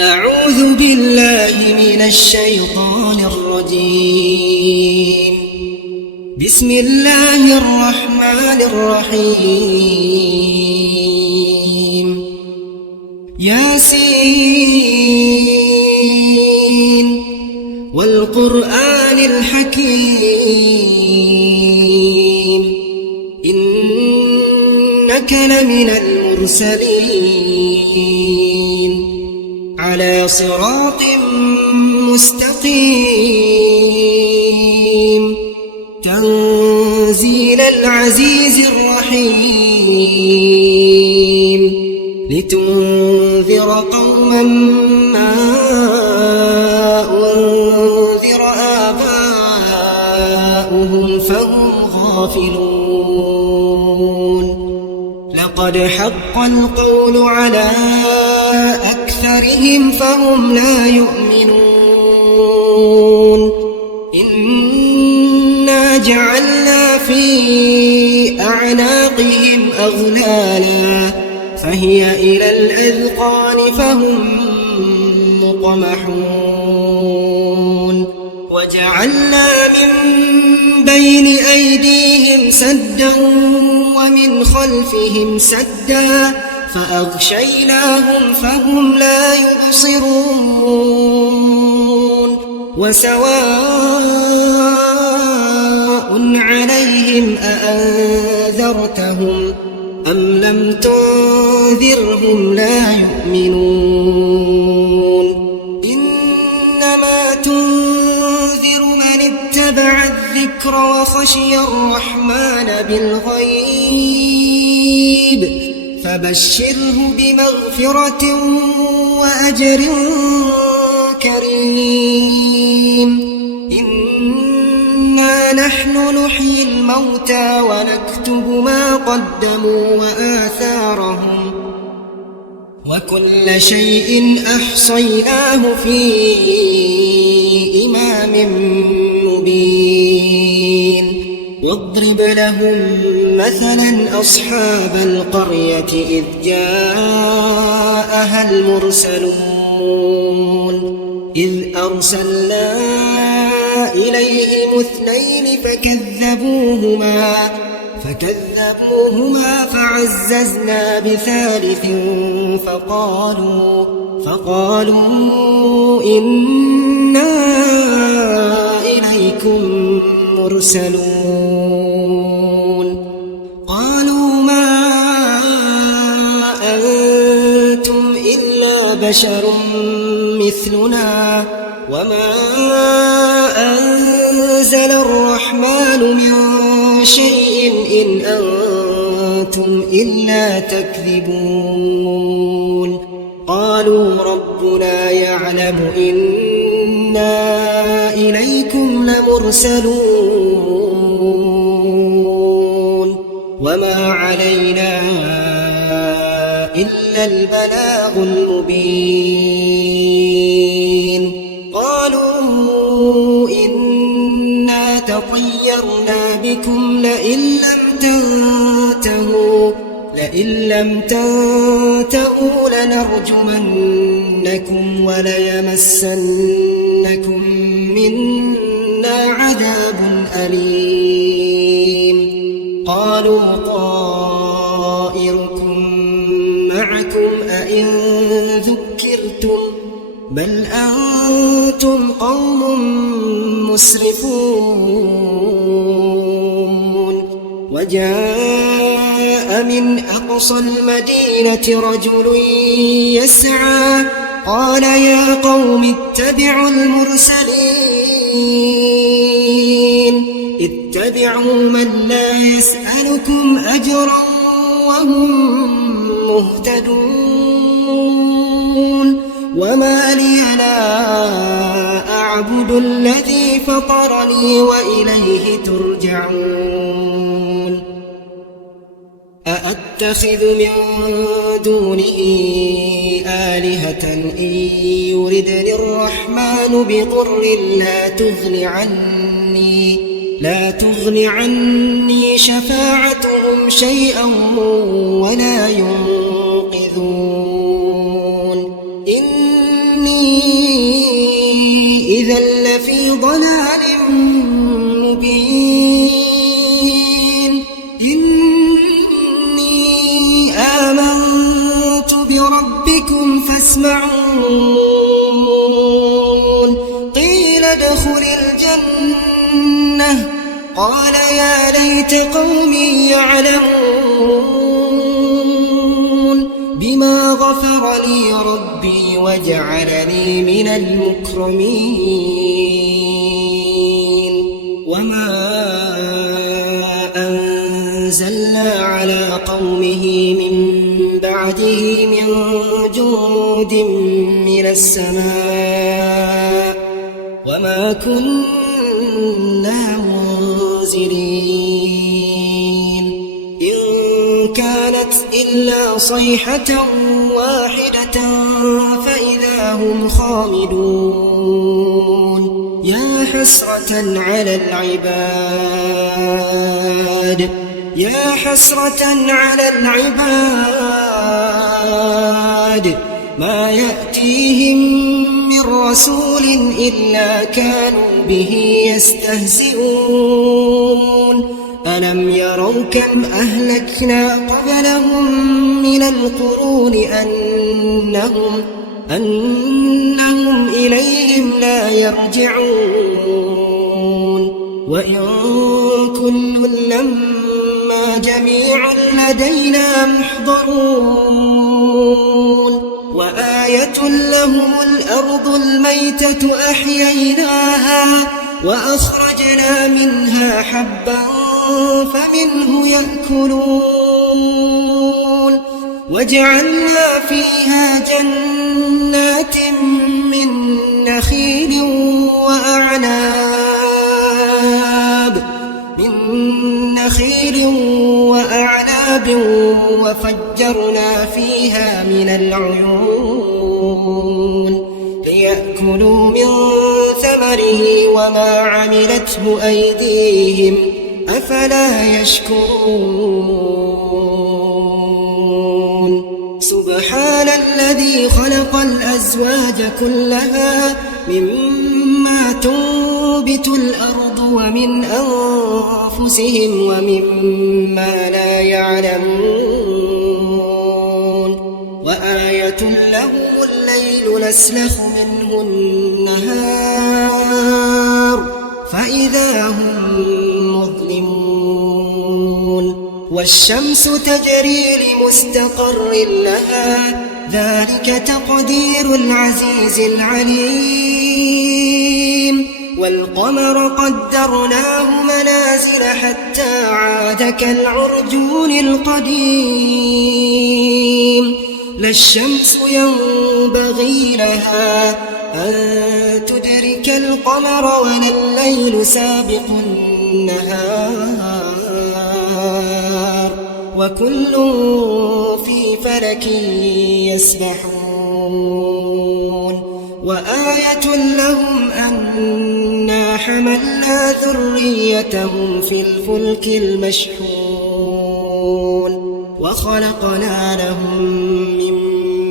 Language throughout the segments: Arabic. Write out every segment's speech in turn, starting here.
أعوذ بالله من الشيطان الرجيم. بسم الله الرحمن الرحيم. ياسين والقرآن الحكيم إنك لمن المرسلين على صراط مستقيم تنزيل العزيز الرحيم لتنذر قوما ما أنذر آباؤهم فهم غافلون. لقد حق القول على أكثرهم فهم لا يؤمنون. إنا جعلنا في أعناقهم أغلالا فهي إلى الأذقان فهم مقمحون. وجعلنا من بين أيديهم سدا ومن خلفهم سدا فأغشيناهم فهم لا يبصرون. وسواء عليهم أأنذرتهم أم لم تنذرهم لا يؤمنون. إنما تنذر من اتبع الذكر وخشي الرحمن بالغيب فبشره بمغفرة وأجر كريم. إنا نحن نحيي الموتى ونكتب ما قدموا وآثارهم وكل شيء أحصيناه في إمام مبين. واضرب لهم مثلا أصحاب القرية إذ جاءها المرسلون إذ أرسلنا إليهم 2 فكذبوهما فعززنا بثالث فقالوا إنا إليكم مرسلون. قالوا ما أنتم إلا بشر مثلنا وما أنزل الرحمن من شيء إن أنتم إلا تكذبون. قالوا ربنا يعلم إنا إليكم لمرسلون وما علينا إلا البلاغ المبين. قالوا إنا تطيرنا بكم لئن لم تنتهوا لنرجمنكم وليمسنكم منا عذاب أليم. قالوا طائركم معكم أئن ذكرتم بل أنتم قوم مسرفون. وجاء من أقصى المدينة رجل يسعى قال يا قوم اتبعوا المرسلين اتبعوا من لا يسألكم أجرا وهم مهتدون. وما لي لا أعبد الذي فطرني وإليه ترجعون. أأتخذ من دونه آلهة إن يردني الرحمن بضر لا تغن عني شفاعتهم شيئا ولا ينقذون. إذا لفي ضلال مبين إني آمنت بربكم فاسمعون قيل ادخل الجنة قال يا ليت قومي يعلمون بما غفر لي ربي وجعلني من المكرمين وما أنزلنا على قومه من بعده من جند من السماء وما كنا منزلين إن كانت إلا صيحة واحدة فإذا هم خامدون يا حسرة على العباد يا حسرة على العباد ما يأتيهم من رسول إلا كانوا به يستهزئون ألم يروا كم أهلكنا قبلهم من القرون أنهم إليهم لا يرجعون وإن كل لما جميع لدينا محضرون وآية لهم الأرض الميتة أحييناها وأخرجنا منها حبا فمنه يأكلون وجعلنا فيها جنات من نخيل وأعناب وفجرنا فيها من العيون ليأكلوا من ثمره وما عملته أيديهم أفلا يشكرون سبحان الذي خلق الأزواج كلها مما تنبت الأرض ومن أنفسهم ومما لا يعلمون وآية لهم الليل نسلخ منه النهار فإذا هم مظلمون والشمس تجري لمستقر لها ذلك تقدير العزيز العليم والقمر قدرناه منازل حتى عاد كالعرجون القديم لا الشمس ينبغي لها أن تدرك القمر ولا الليل سابق النهار وكل في فلك يسبحون وآية لهم أنا حملنا ذريتهم في الفلك المشحون وخلقنا لهم من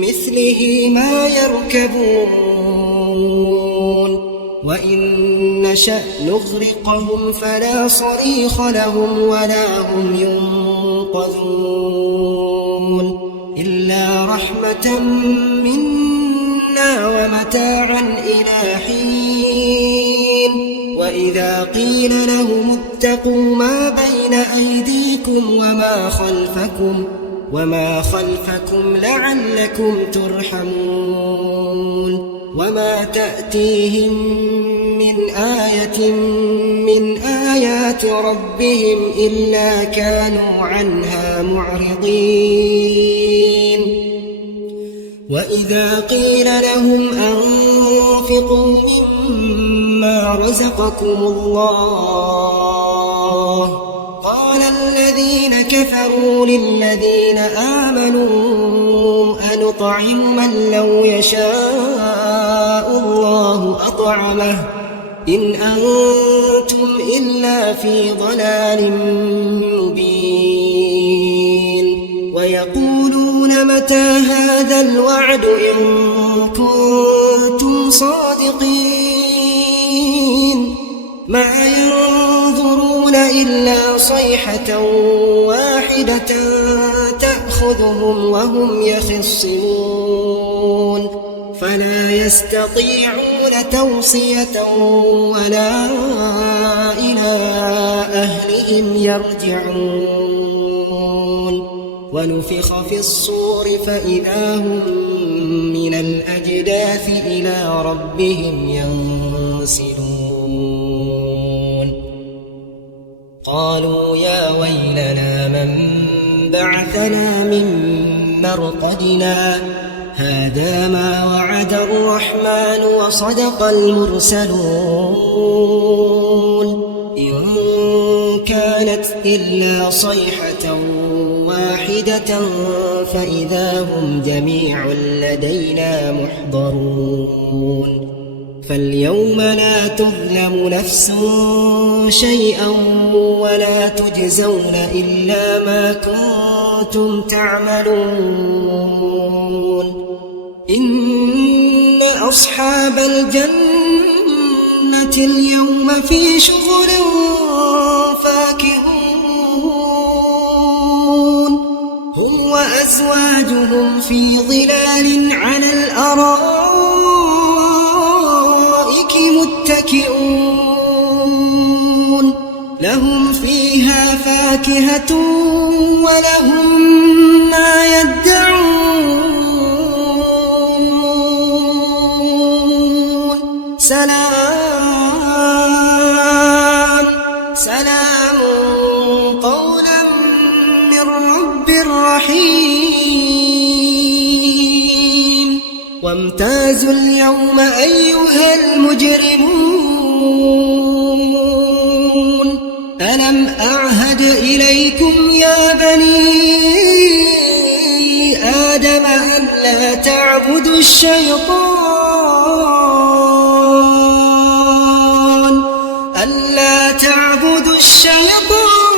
مثله ما يركبون وإن نشأ نغرقهم فلا صريخ لهم ولا هم ينقذون إلا رحمة منا ومتاعا إلى حين وإذا قيل لهم اتقوا ما بين أيديكم وما خلفكم لعلكم ترحمون وما تأتيهم من آية من آيات ربهم إلا كانوا عنها معرضين وإذا قيل لهم أنفقوا مما رزقكم الله قال الذين كفروا للذين آمنوا أنطعم من لو يشاء الله أطعمه إن أنتم إلا في ضلال مبين ويقولون متى هذا الوعد إن كنتم صادقين ما ينظرون إلا صيحة واحدة تأخذهم وهم يخصمون فلا يستطيعون توصية ولا إلى أهلهم يرجعون ونفخ في الصور فإذا هم من الأجداث إلى ربهم ينسلون قالوا يا ويلنا من بعثنا من مرقدنا هذا ما وعد الرحمن وصدق المرسلون إن كانت إلا صيحة واحدة فإذا هم جميع لدينا محضرون فاليوم لا تظلم نفس شيئا ولا تجزون إلا ما كنتم تعملون إن أصحاب الجنة اليوم في شغل فاكهون هم وأزواجهم في ظلال على الأرائك متكئون لهم فيها فاكهة ولهم ما يدعون سلام سلام قولا من رب رحيم وامتازوا اليوم أيها المجرمون ألم أعهد إليكم يا بني آدم أن لا تعبدوا الشيطان ألا تعبدوا الشيطان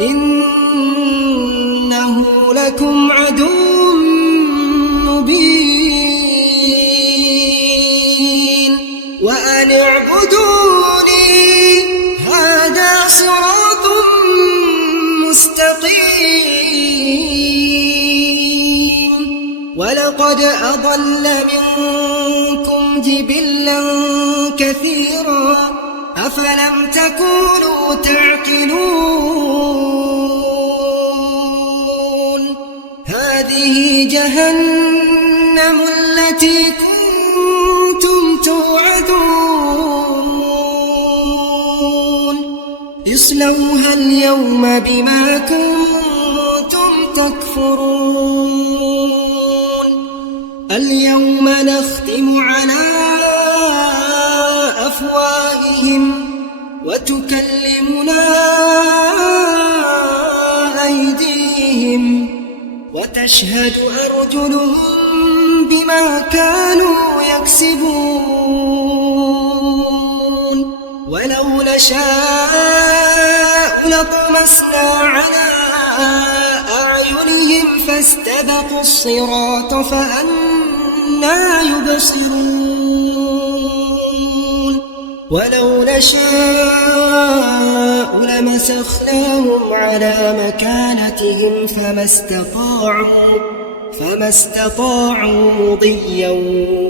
إنه لكم عدو مبين وأن اعبدوني هذا صراط مستقيم ولقد أضل منكم جبلا كثيرا أفلم تكونوا تعقلون هذه جهنم التي كنتم توعدون اصلوها اليوم بما كنتم تكفرون اليوم نختم على أفواههم وتكلمنا أيديهم وتشهد أرجلهم بما كانوا يكسبون ولو نشاء لطمسنا على أعينهم فاستبقوا الصراط فأنى يبصرون ولو نشاء لمسخناهم على مكانتهم فما استطاعوا مضيا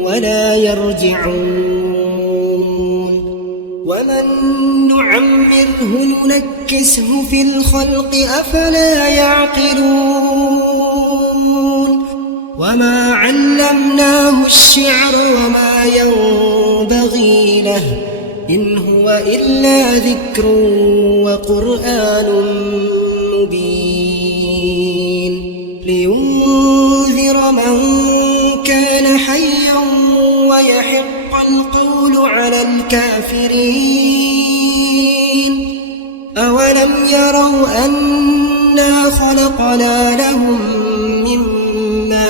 ولا يرجعون ومن نعمره ننكسه في الخلق أفلا يعقلون وما علمناه الشعر وما ينبغي له إن هو إلا ذكر وقرآن مبين لينذر من كان حيا ويحق القول على الكافرين أولم يروا أنا خلقنا لهم مما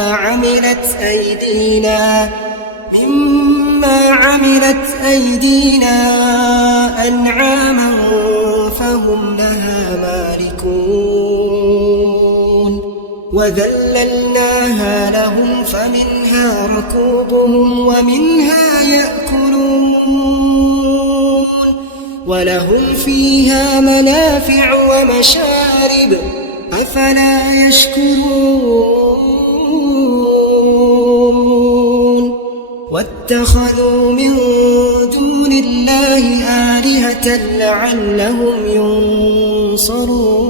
عملت أيدينا أنعاما فهم لها مالكون وذللناها لهم فمنها ركوبهم ومنها يأكلون ولهم فيها منافع ومشارب أفلا يشكرون واتخذوا من دون الله آلهة لعلهم ينصرون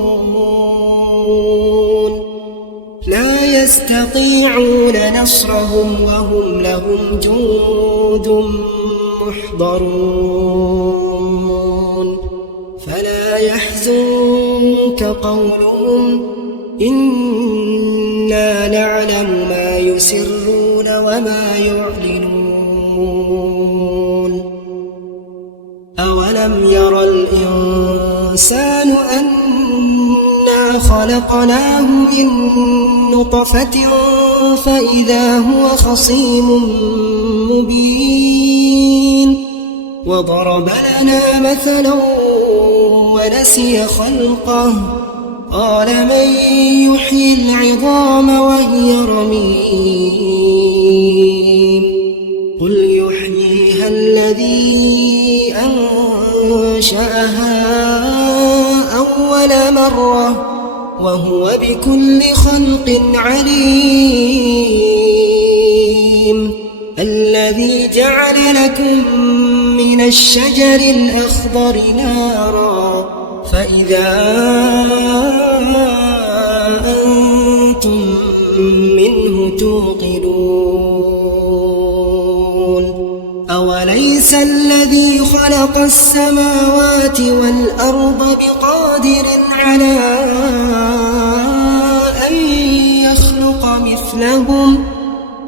لا يستطيعون نصرهم وهم لهم جند محضرون فلا يحزنك قولهم إنا نعلم ما يسرون وما يعلنون أولم يرى الإنسان أنا خلقناه من نطفة فإذا هو خصيم مبين وضرب لنا مثلا ونسي خلقه قال من يحيي العظام وهي رميم قل يحييها الذي أنشأها أول مرة وهو بكل خلق عليم الذي جعل لكم من الشجر الأخضر نارا فإذا أنتم منه توقدون أوليس الذي خلق السماوات والأرض بقادر على أن يخلق مثلهم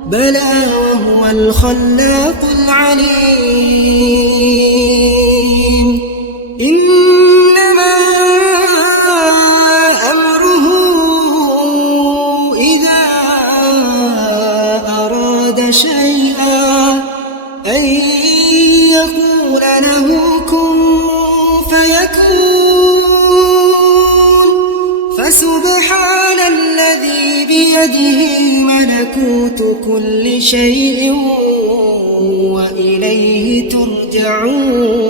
بلى وهو الخلاق العليم إنما أمره إذا أراد شيئا أن يقول له كن فيكون فسبحان الذي بيده ملكوت كل شيء وإليه ترجعون